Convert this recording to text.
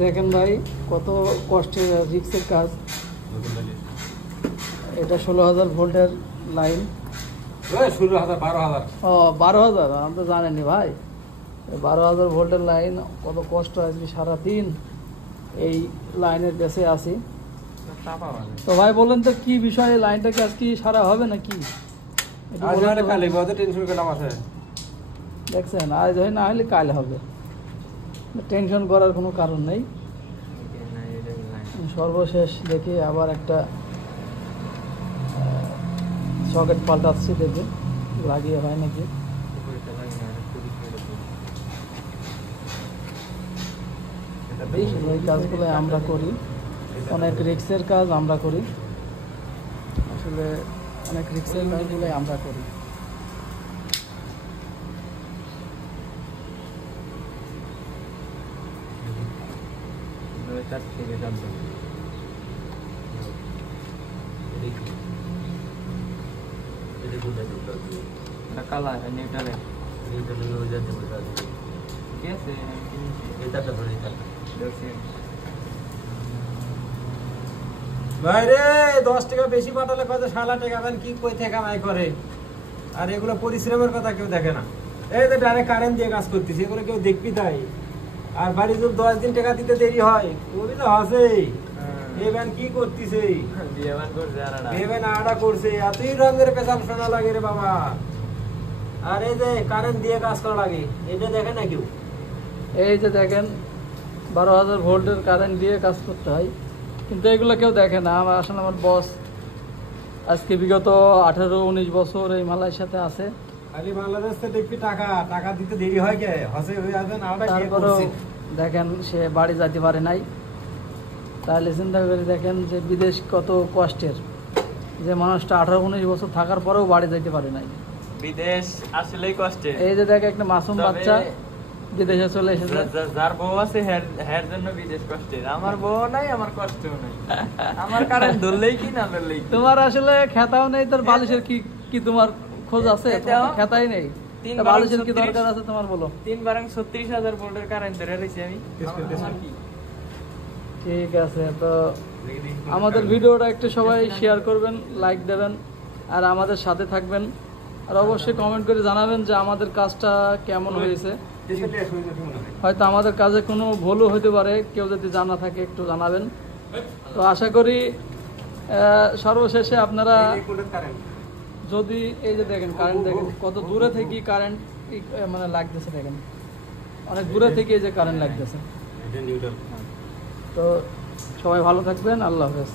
দেখেন ভাই কত কষ্টের রিক্সের কাজ। এটা 16,000 ভোল্টের লাইন। 16,000 12,000 ও 12,000, আমি তো জানেনি ভাই। 12,000 ভোল্টের লাইন, কত কষ্ট। আজকে সারাদিন এই লাইনের বেঁচে আছি। তো ভাই বলেন তো কি বিষয়ে লাইনটা কি আজকে সারা হবে নাকি? দেখছেন, আজ হয় না হলে কাল হবে, টেনশন করার কোনো কারণ নেই। সর্বশেষ দেখি আবার একটা সকেট পাল্টাচ্ছি, দেখি লাগিয়ে হয় নাকি। এই কাজগুলো আমরা করি, অনেক রিক্সের কাজ আমরা করি, আসলে অনেক রিক্সের কাজগুলো আমরা করি। বাইরে 10 টাকা বেশি পাঠালে কত শালা টাকা কি কই থেকে কামাই করে। আর এগুলো পরিশ্রমের কথা কেউ দেখে না। এই যে ডাইরেক্ট কারেন্ট দিয়ে কাজ করতেছে, এগুলো কেউ দেখবি তাই। আর বাড়ি যদি 10 দিন টাকা দিতে দেরি হয়, ওই তো হাসেই এবেন কি করতেছে, এবেন আড়া করছে, এতই রঙের পেশাল শোনা লাগে রে বাবা। আর এই যে কারেন্ট দিয়ে কাজ করা লাগে, এটা দেখে না কেউ। এই যে দেখেন 12,000 ভোল্টের কারেন্ট দিয়ে কাজ করতে হয়, কিন্তু এগুলো কেউ দেখে না। আসলে আমার বস আজকে বিগত 18-19 বছর এই মালয়ের সাথে আছে। খালি বাংলাদেশে দেখবি টাকা টাকা দিতে দেরি হয় কে হসে হয়ে যাবেন। তারপরেও দেখেন সে বাড়ি যেতে পারে নাই। তাহলে চিন্তা করে দেখেন যে বিদেশ কত কষ্টের, যে মানুষটা 18-19 বছর থাকার পরেও বাড়ি যেতে পারে নাই। বিদেশ আসলেই কষ্টের। এই যে দেখে একটা মাসুম বাচ্চা বিদেশে চলে এসেছে। যার বউ আছে হের জন্য বিদেশ কষ্টের। আমার বউ নাই, আমার কষ্টও নাই। আমার কারেন্ট ধরলেই কি না ধরলেই। তোমার আসলে খেতাও নেই, তোর বালিশের কি তোমার খোঁজ আছে? খেতাই নেই, বালিশের কি দরকার আছে তোমার বলো? 3/36,000 ভোল্টের কারেন্ট ধরে রয়েছে আমি। ঠিক আছে, তো আমাদের ভিডিওটা একটু সবাই শেয়ার করবেন, লাইক দেবেন, আর আমাদের সাথে থাকবেন। আর অবশ্যই কমেন্ট করে জানাবেন যে আমাদের কাজটা কেমন হয়েছে। হয়তো আমাদের কাজে কোনো ভুলও হতে পারে, কেউ যদি জানা থাকে একটু জানাবেন। তো আশা করি সর্বশেষে আপনারা যদি এই যে দেখেন কারেন্ট, দেখেন কত দূরে থেকে কারেন্ট মানে লাগতেছে, দেখেন অনেক দূরে থেকে এই যে কারেন্ট লাগতেছে। তো সবাই ভালো থাকবেন, আল্লাহ হাফেজ।